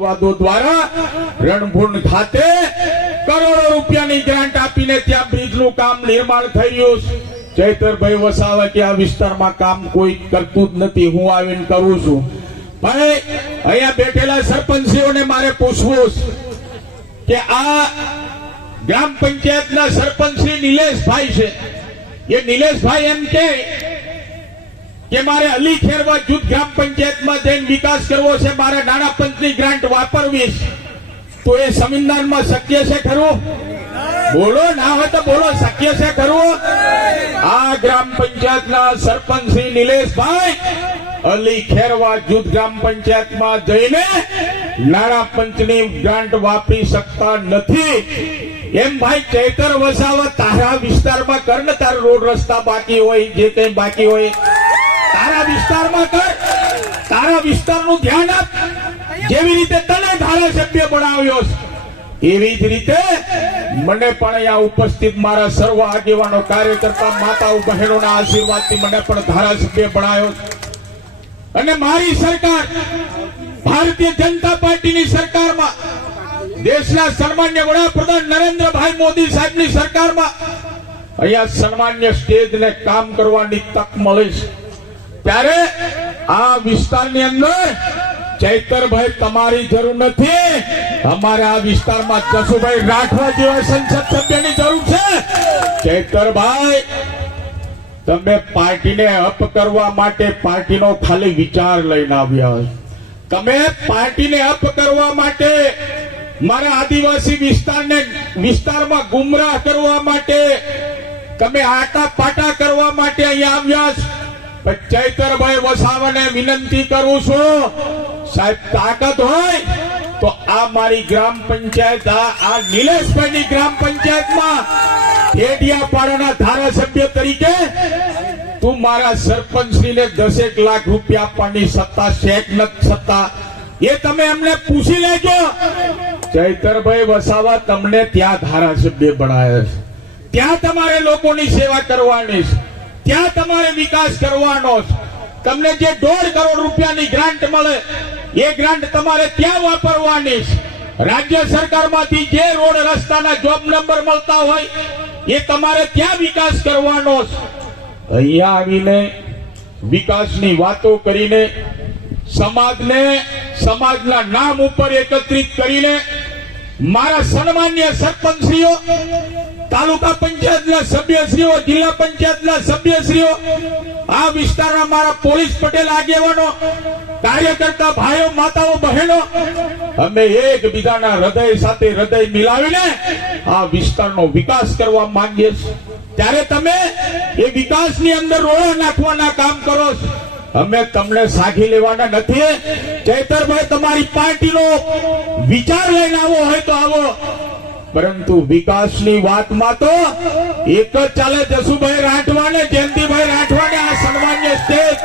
વાદો દ્વારા રણભૂણ ખાતે કરોડો રૂપિયાની ગ્રાન્ટ આપીને ત્યાં બ્રિજનું કામ નિર્માણ થઈ. ચૈતરભાઈ વસાવા કે આ વિસ્તારમાં કામ કોઈ કરતું જ નથી, હું આવીને કરું છું ભાઈ, અહીંયા બેઠેલા સરપંચીઓને મારે પૂછવું કે આ ગ્રામ પંચાયતના સરપંચ શ્રી નિલેશભાઈ છે એ નિલેશભાઈ એમ કે કે મારે અલી ખેરવા જૂથ ગ્રામ પંચાયતમાં જઈને વિકાસ કરવો છે, મારે નાણા પંચની ગ્રાન્ટ વાપરવી તો એ સંવિધાનમાં શક્ય છે ખરું? બોલો, ના હોય તો બોલો, શક્ય છે ખરું? આ ગ્રામ પંચાયતના સરપંચ શ્રી નિલેશભાઈ અલી ખેરવા જૂથ ગ્રામ પંચાયતમાં જઈને નાણા પંચની ગ્રાન્ટ વાપરી શકતા નથી. એમ ભાઈ ચૈતર વસાવા તારા વિસ્તારમાં કર ને તારા રોડ રસ્તા બાકી હોય, જે કઈ બાકી હોય. તારા વિસ્તારમાં કર. તારા વિસ્તારનું ધ્યાન આપ. જેવી રીતે તને ધારાસભ્ય બનાવ્યો છે, એવી જ રીતે મને પણ અહીંયા ઉપસ્થિત મારા સર્વ આગેવાનો, કાર્યકર્તા, માતાઓ, બહેનોના આશીર્વાદથી મને પણ ધારાસભ્ય બનાવ્યો અને મારી સરકાર, ભારતીય જનતા પાર્ટીની સરકારમાં, દેશના સન્માન્ય વડાપ્રધાન નરેન્દ્રભાઈ મોદી સાહેબની સરકારમાં, અહીંયા સન્માન્ય સ્ટેજને કામ કરવાની તક મળે છે. ત્યારે આ વિસ્તારની અંદર ચૈતરભાઈ તમારી જરૂર નથી. અમારે આ વિસ્તારમાં જસુભાઈ રાઠવા જેવા સંસદ સભ્યની જરૂર છે. ચૈતરભાઈ, તમે પાર્ટીને અપ કરવા માટે પાર્ટીનો ખાલી વિચાર લઈને આવ્યા તમે પાર્ટીને અપ કરવા માટે મારા આદિવાસી વિસ્તારને વિસ્તારમાં ગુમરાહ કરવા માટે, તમે આટા પાટા કરવા માટે અહીંયા આવ્યા ચૈતરભાઈ વસાવાને વિનંતી કરું છું. સાહેબ, તાકાત હોય તો આ મારી ગ્રામ પંચાયત, આ નિલેશભાઈની ગ્રામ પંચાયતમાં ખેડિયાપાડાના ધારાસભ્ય તરીકે તું મારા સરપંચશ્રીને દસેક લાખ રૂપિયા આપવાની સત્તા શેક નથી સત્તા. એ તમે એમને પૂછી લેજો. ચૈતરભાઈ વસાવા તમને ત્યાં ધારાસભ્ય બનાવ્યા છે. ત્યાં તમારે લોકોની સેવા કરવાની છે. ત્યાં તમારે વિકાસ કરવાનો તમને જે દોઢ કરોડ રૂપિયાની ગ્રાન્ટ મળે, એ ગ્રાન્ટ તમારે ત્યાં વાપરવાની છે. રાજ્ય સરકારમાંથી જે રોડ રસ્તાના જોબ નંબર મળતા હોય, એ તમારે ત્યાં વિકાસ કરવાનો છે. અહીંયા આવીને વિકાસની વાતો કરીને, સમાજને, સમાજના નામ ઉપર એકત્રિત કરીને, મારા સન્માન્ય સરપંચશ્રીઓ તાલુકા પંચાયતના સભ્યશ્રીઓ, જિલ્લા પંચાયતના સભ્યશ્રીઓ, આ વિસ્તારના મારા પોલીસ પટેલ આગેવાનો, કાર્યકર્તા ભાઈઓ, માતાઓ, બહેનો, અમે એકબીજાના હૃદય સાથે હૃદય મિલાવીને આ વિસ્તારનો વિકાસ કરવા માંગીએ છીએ. ત્યારે તમે એ વિકાસની અંદર રોળા નાખવાના કામ કરો છો. અમે તમને સાખી લેવાના નથી. ચૈતરભાઈ, તમારી પાર્ટીનો વિચાર લઈને આવો, હોય તો આવો. પરંતુ વિકાસની વાતમાં તો એક જ ચાલે જસુભાઈ રાઠવા ને જયંતિભાઈ રાઠવા ને આ સન્માન્ય સ્ટેજ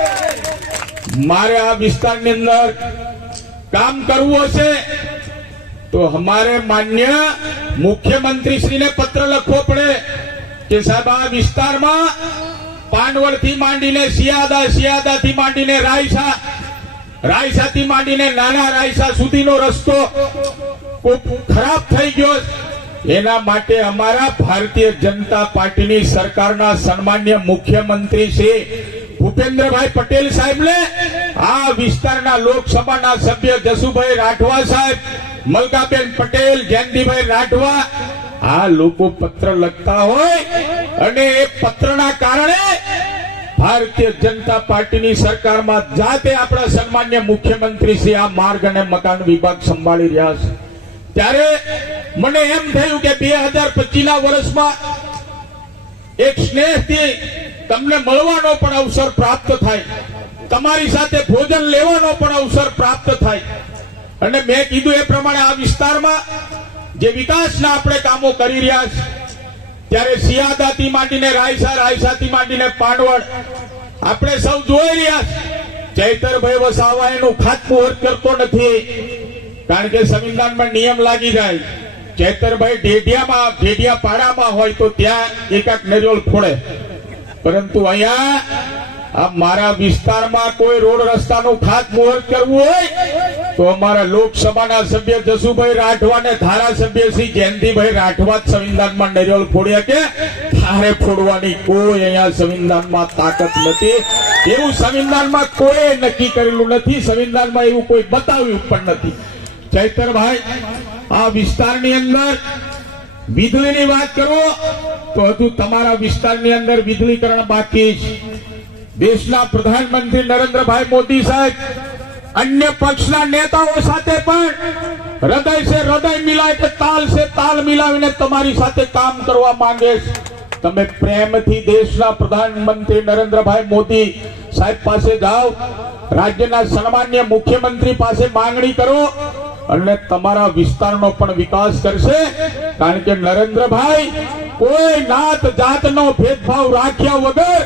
મારે આ વિસ્તારની અંદર કામ કરવું હશે તો અમારે માન્ય મુખ્યમંત્રીશ્રીને પત્ર લખવો પડે કે સાહેબ, આ વિસ્તારમાં પાંડવળથી માંડીને સિયાદા સિયાદા થી માંડીને રાયસા રાયસા થી માંડીને નાના રાયસા સુધીનો રસ્તો ખરાબ થઈ ગયો. એના માટે અમારા ભારતીય જનતા પાર્ટીની સરકારના સન્માન્ય મુખ્યમંત્રી શ્રી ભૂપેન્દ્રભાઈ પટેલ સાહેબને, આ વિસ્તારના લોકસભાના સભ્ય જસુભાઈ રાઠવા સાહેબ, મલકાબેન પટેલ, જયંતિભાઈ રાઠવા, આ લોકો પત્ર લખતા હોય અને એ પત્રના કારણે ભારતીય જનતા પાર્ટીની સરકારમાં જાતે આપણા સન્માન્ય મુખ્યમંત્રી શ્રી આ માર્ગ અને મકાન વિભાગ સંભાળી રહ્યા છે. ત્યારે મને એમ થયું કે બે હજાર પચીસના વર્ષમાં એક સ્નેહથી તમને મળવાનો પણ અવસર પ્રાપ્ત થાય. તમારી સાથે ભોજન લેવાનો પણ અવસર પ્રાપ્ત થાય. અને મેં કીધું એ પ્રમાણે આ વિસ્તારમાં જે વિકાસના આપણે કામો કરી રહ્યા છે, ત્યારે સિયાદાથી માંડીને રાયસા, રાયસાથી માંડીને પાંડવડ, આપણે સૌ જોઈ રહ્યા છે. ચૈતરભાઈ વસાવા એનું ખાતમુહૂર્ત કરતો નથી કારણ કે સંવિધાનમાં નિયમ લાગી જાય. ચૈતરભાઈ ઢેઢિયામાં ઢેઢિયા પાડામાં હોય તો ત્યાં એકાક નરિયોલ ફોડે. પરંતુ અહીંયા આ મારા વિસ્તારમાં કોઈ રોડ રસ્તાનું ખાતમુહૂર્ત કરવું હોય, તો અમારા લોકસભાના સભ્ય જસુભાઈ રાઠવા ને ધારાસભ્ય શ્રી જયંતિભાઈ રાઠવા જ સંવિધાનમાં નરિયોલ ફોડ્યા કે તારે ફોડવાની કોઈ અહીંયા સંવિધાનમાં તાકાત નથી. એવું સંવિધાનમાં કોઈ નક્કી કરેલું નથી. સંવિધાનમાં એવું કોઈ બતાવ્યું પણ નથી. ચૈતરભાઈ આ વિસ્તારની અંદર વીજળીની વાત કરો, તો હજુ તમારા વિસ્તારની અંદર વીજળીકરણ બાકી છે દેશના પ્રધાનમંત્રી નરેન્દ્રભાઈ મોદી સાહેબ, અન્ય પક્ષના નેતાઓ સાથે પણ હૃદય છે હૃદય મિલાય કે તાલ છે તાલ મિલાવીને તમારી સાથે કામ કરવા માંગે છે. તમે પ્રેમથી દેશના પ્રધાનમંત્રી નરેન્દ્રભાઈ મોદી સાહેબ પાસે જાઓ, રાજ્યના સન્માન્ય મુખ્યમંત્રી પાસે માંગણી કરો અને તમારા વિસ્તારનો પણ વિકાસ કરશે. કારણ કે નરેન્દ્રભાઈ, કોઈ નાત જાતનો ભેદભાવ રાખ્યા વગર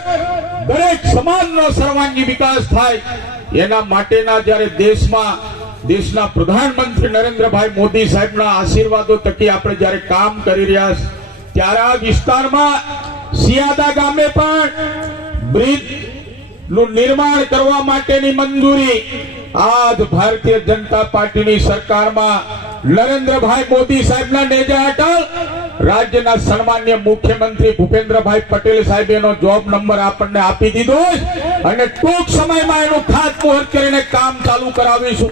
દરેક સમાજનો સર્વાંગી વિકાસ થાય. એના માટેના જ્યારે દેશમાં, દેશના પ્રધાનમંત્રી નરેન્દ્રભાઈ મોદી સાહેબના આશીર્વાદો તકી આપણે જ્યારે કામ કરી રહ્યા ત્યારે આ વિસ્તારમાં સિયાદા ગામે પણ બ્રિજ નું નિર્માણ કરવા માટેની મંજૂરી આજ ભારતીય જનતા પાર્ટીની સરકારમાં નરેન્દ્રભાઈ મોદી સાહેબના નેજા હેઠળ રાજ્યના સન્માન્ય મુખ્યમંત્રી ભૂપેન્દ્રભાઈ પટેલ સાહેબ એનો જોબ નંબર આપણને આપી દીધો અને ટૂંક સમયમાં એનું ખાતમુહૂર્ત કરીને કામ ચાલુ કરાવીશું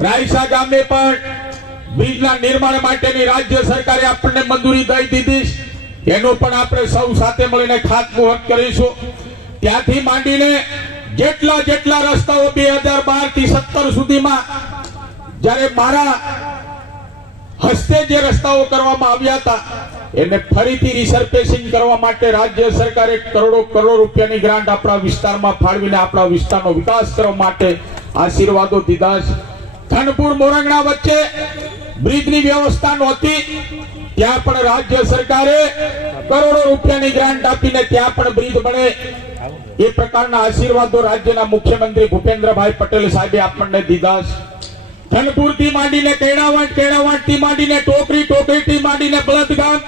રાયસા ગામે પણ બ્રિજના નિર્માણ માટેની રાજ્ય સરકારે આપણને મંજૂરી દઈ દીધી. એનું પણ આપણે સૌ સાથે મળીને ખાતમુહૂર્ત કરીશું ત્યાંથી માંડીને જેટલા જેટલા રસ્તાઓ બે હજાર બારથી સત્તર સુધીમાં જ્યારે મારા હસ્તે જે રસ્તાઓ કરવામાં આવ્યા હતા, એને ફરીથી રિસર્ફેસિંગ કરવા માટે રાજ્ય સરકારે કરોડો કરોડો રૂપિયાની ગ્રાન્ટ આપણા વિસ્તારમાં ફાળવીને આપણા વિસ્તારનો વિકાસ કરવા માટે આશીર્વાદો દીધા ધનપુર મોરંગણા વચ્ચે બ્રિજની વ્યવસ્થા નહોતી ત્યાં પણ રાજ્ય સરકારે કરોડો રૂપિયાની ગ્રાન્ટ આપીને ત્યાં પણ બ્રિજ બને. એ પ્રકારના આશીર્વાદો રાજ્યના મુખ્યમંત્રી ભૂપેન્દ્રભાઈ પટેલ સાહેબે આપણને દીધા છે. ધનપુરથી માંડીને કેળાવાટ કેળાવાટથી માંડીને ટોકરી ટોકરી થી માંડીને બળદગામ